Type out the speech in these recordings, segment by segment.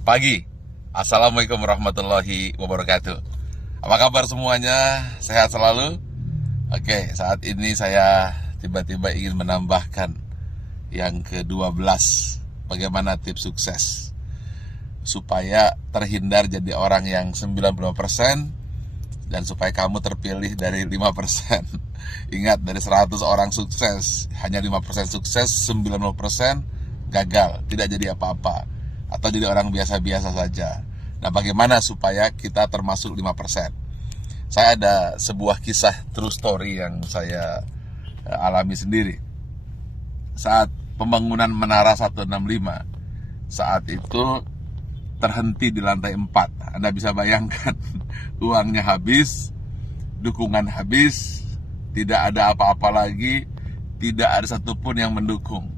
pagi. Assalamualaikum warahmatullahi wabarakatuh. Apa kabar semuanya? Sehat selalu? Oke, saat ini saya tiba-tiba ingin menambahkan yang ke-12. Bagaimana tips sukses supaya terhindar jadi orang yang 95% dan supaya kamu terpilih dari 5%. Ingat, dari 100 orang sukses, hanya 5% sukses, 90% gagal, tidak jadi apa-apa, atau jadi orang biasa-biasa saja. Nah, bagaimana supaya kita termasuk 5%? Saya ada sebuah kisah true story yang saya alami sendiri. Saat pembangunan Menara 165, saat itu terhenti di lantai 4. Anda bisa bayangkan, uangnya habis, dukungan habis, tidak ada apa-apa lagi, tidak ada satupun yang mendukung.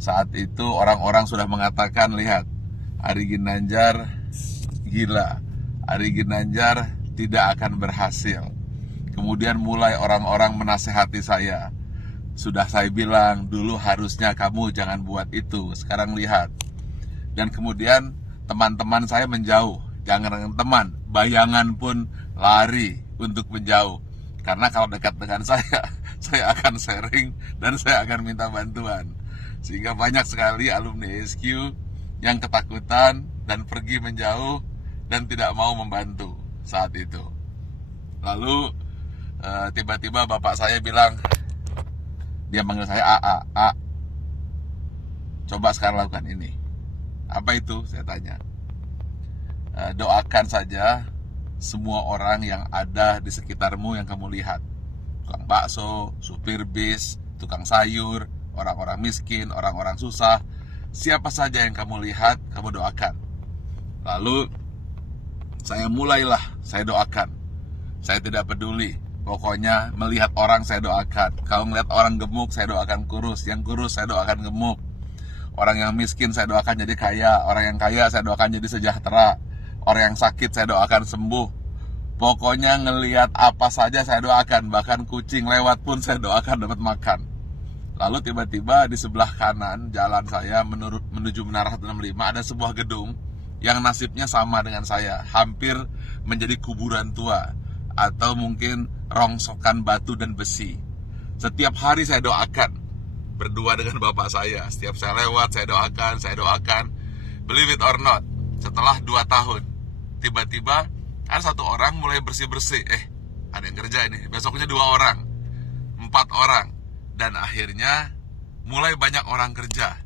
Saat itu orang-orang sudah mengatakan, lihat, Ari Ginanjar gila, Ari Ginanjar tidak akan berhasil. Kemudian mulai orang-orang menasehati saya. Sudah saya bilang, dulu harusnya kamu jangan buat itu, sekarang lihat. Dan kemudian teman-teman saya menjauh. Jangan teman, bayangan pun lari untuk menjauh. Karena kalau dekat dengan saya akan sharing dan saya akan minta bantuan. Sehingga banyak sekali alumni SQ yang ketakutan dan pergi menjauh dan tidak mau membantu saat itu. Lalu tiba-tiba bapak saya bilang, dia manggil saya A, coba sekarang lakukan ini. Apa itu? Saya tanya. Doakan saja semua orang yang ada di sekitarmu yang kamu lihat. Tukang bakso, supir bis, tukang sayur, orang-orang miskin, orang-orang susah. Siapa saja yang kamu lihat, kamu doakan. Lalu saya doakan. Saya tidak peduli. Pokoknya melihat orang saya doakan. Kalau melihat orang gemuk, saya doakan kurus. Yang kurus saya doakan gemuk. Orang yang miskin saya doakan jadi kaya. Orang yang kaya saya doakan jadi sejahtera. Orang yang sakit saya doakan sembuh. Pokoknya ngelihat apa saja saya doakan. Bahkan kucing lewat pun saya doakan dapat makan. Lalu tiba-tiba di sebelah kanan jalan saya menuju Menara 165 ada sebuah gedung yang nasibnya sama dengan saya. Hampir menjadi kuburan tua atau mungkin rongsokan batu dan besi. Setiap hari saya doakan. Berdua dengan bapak saya. Setiap saya lewat saya doakan. Believe it or not, setelah 2 tahun tiba-tiba ada satu orang mulai bersih-bersih. Ada yang kerja ini. Besoknya 2 orang, 4 orang. Dan akhirnya mulai banyak orang kerja.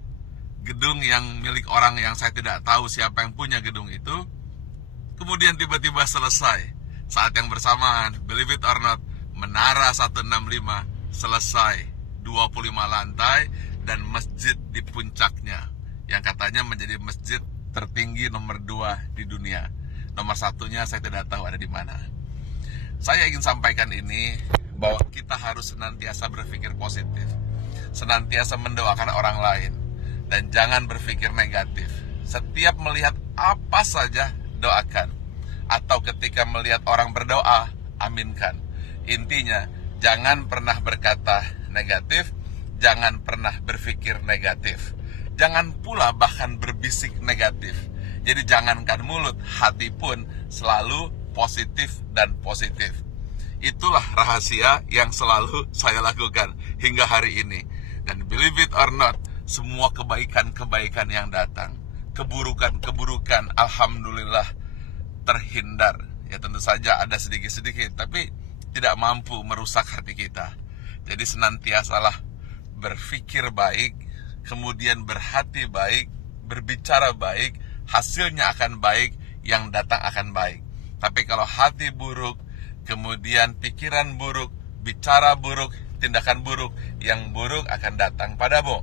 Gedung yang milik orang yang saya tidak tahu siapa yang punya gedung itu, kemudian tiba-tiba selesai. Saat yang bersamaan, believe it or not, Menara 165 selesai, 25 lantai dan masjid di puncaknya, yang katanya menjadi masjid tertinggi nomor 2 di dunia. Nomor 1-nya saya tidak tahu ada di mana. Saya ingin sampaikan ini, bahwa kita harus senantiasa berpikir positif, senantiasa mendoakan orang lain, dan jangan berpikir negatif. Setiap melihat apa saja, doakan. Atau ketika melihat orang berdoa, aminkan. Intinya, jangan pernah berkata negatif, jangan pernah berpikir negatif. Jangan pula bahkan berbisik negatif. Jadi jangankan mulut, hati pun selalu positif dan positif. Itulah rahasia yang selalu saya lakukan hingga hari ini. Dan believe it or not, semua kebaikan-kebaikan yang datang, keburukan-keburukan, alhamdulillah terhindar. Ya tentu saja ada sedikit-sedikit, tapi tidak mampu merusak hati kita. Jadi senantiasalah berpikir baik, kemudian berhati baik, berbicara baik, hasilnya akan baik, yang datang akan baik. Tapi kalau hati buruk, kemudian pikiran buruk, bicara buruk, tindakan buruk, yang buruk akan datang padamu.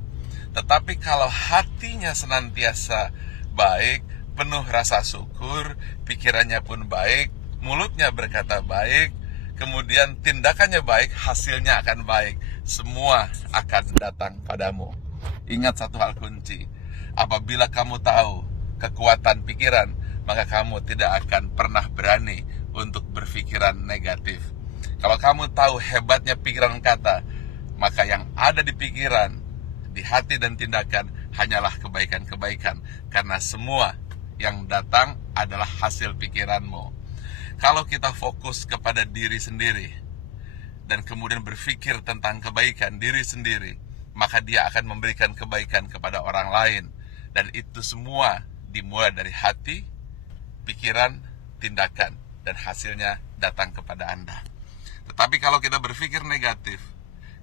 Tetapi kalau hatinya senantiasa baik, penuh rasa syukur, pikirannya pun baik, mulutnya berkata baik, kemudian tindakannya baik, hasilnya akan baik. Semua akan datang padamu. Ingat satu hal kunci, apabila kamu tahu kekuatan pikiran, maka kamu tidak akan pernah berani untuk berpikiran negatif. Kalau kamu tahu hebatnya pikiran kata, maka yang ada di pikiran, di hati dan tindakan hanyalah kebaikan-kebaikan. Karena semua yang datang adalah hasil pikiranmu. Kalau kita fokus kepada diri sendiri dan kemudian berpikir tentang kebaikan diri sendiri, maka dia akan memberikan kebaikan kepada orang lain. Dan itu semua dimulai dari hati, pikiran, tindakan, dan hasilnya datang kepada Anda. Tetapi kalau kita berpikir negatif,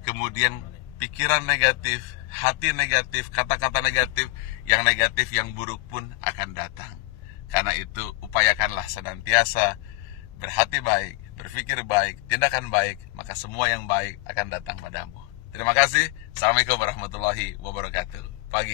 kemudian pikiran negatif, hati negatif, kata-kata negatif, yang buruk pun akan datang. Karena itu upayakanlah senantiasa berhati baik, berpikir baik, tindakan baik, maka semua yang baik akan datang padamu. Terima kasih. Assalamualaikum warahmatullahi wabarakatuh. Pagi.